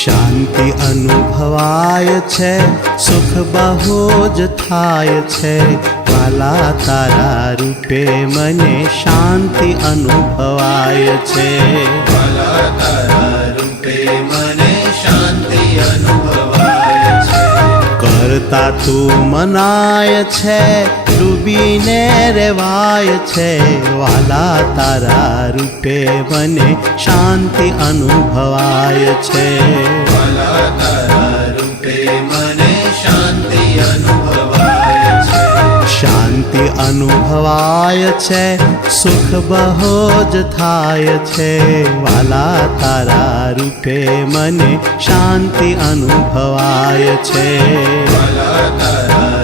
શાંતિ અનુભવાય છે, સુખ બહુ જ થાય છે, વાલા તારા રૂપે મને શાંતિ અનુભવાય છે, વાલા તારા રૂપે મને શાંતિ અનુભવાય છે. કરતા તું મનાય છે, ડૂબીને રેવાય છે, વાલા તારા રૂપે મને શાંતિ અનુભવાય છે, વાલા તારા રૂપે મને શાંતિ અનુભવાય છે. શાંતિ અનુભવાય છે, સુખ બહુ જ થાય છે, વાલા તારા રૂપે મને શાંતિ અનુભવાય છે, વાલા તારા